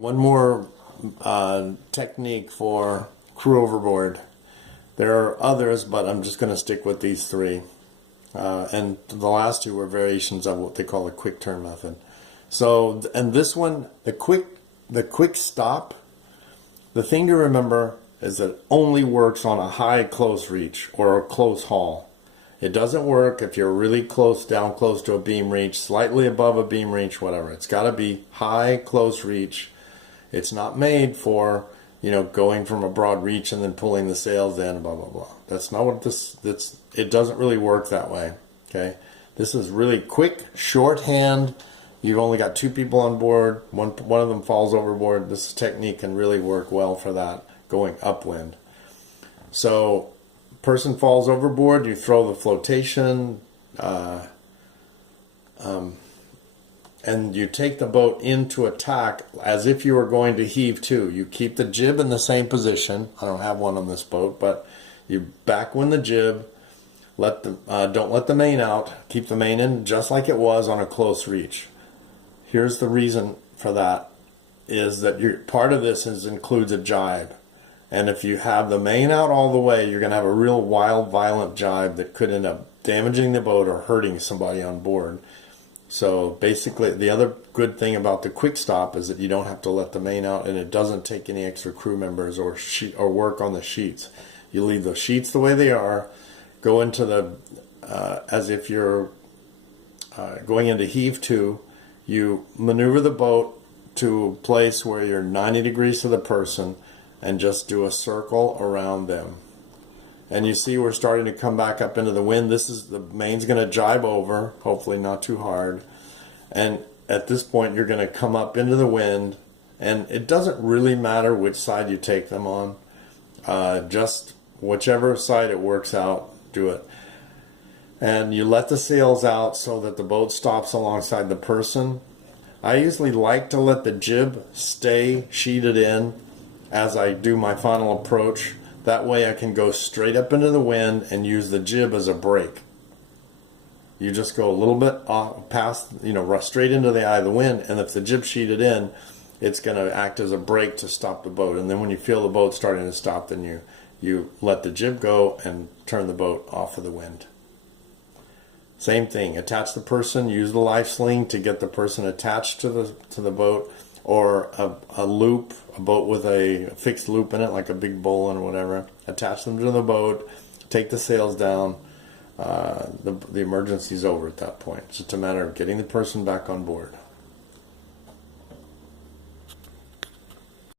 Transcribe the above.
One more technique for crew overboard. There are others, but I'm just going to stick with these three. And the last two were variations of what they call the quick turn method. So, and this one, the quick stop, the thing to remember is that it only works on a high close reach or a close haul. It doesn't work if you're really close, down close to a beam reach, slightly above a beam reach, whatever. It's got to be high close reach. It's not made for, you know, going from a broad reach and then pulling the sails in, blah, blah, blah. That's not what it doesn't really work that way, okay? This is really quick, shorthand. You've only got two people on board. One of them falls overboard. This technique can really work well for that, going upwind. So, person falls overboard, you throw the flotation, and you take the boat into attack as if you were going to heave to. You keep the jib in the same position. I don't have one on this boat, but you backwind the jib. Don't let the main out. Keep the main in just like it was on a close reach. Here's the reason for that: is that part of this includes a jibe. And if you have the main out all the way, you're going to have a real wild, violent jibe that could end up damaging the boat or hurting somebody on board. So basically, the other good thing about the quick stop is that you don't have to let the main out, and it doesn't take any extra crew members or work on the sheets. You leave the sheets the way they are, go into the, as if you're going into heave to, you maneuver the boat to a place where you're 90 degrees to the person, and just do a circle around them. And you see we're starting to come back up into the wind. The main's going to jibe over, hopefully not too hard. And at this point you're going to come up into the wind, and it doesn't really matter which side you take them on. Just whichever side it works out, do it. And you let the sails out so that the boat stops alongside the person. I usually like to let the jib stay sheeted in as I do my final approach. That way I can go straight up into the wind and use the jib as a brake. You just go a little bit off, past, straight into the eye of the wind, and if the jib's sheeted in, it's going to act as a brake to stop the boat. And then when you feel the boat starting to stop, then you let the jib go and turn the boat off of the wind. Same thing, attach the person, use the life sling to get the person attached to the boat, or a loop, a boat with a fixed loop in it, like a big bowline or whatever. Attach them to the boat, take the sails down. The emergency's over at that point. It's just a matter of getting the person back on board.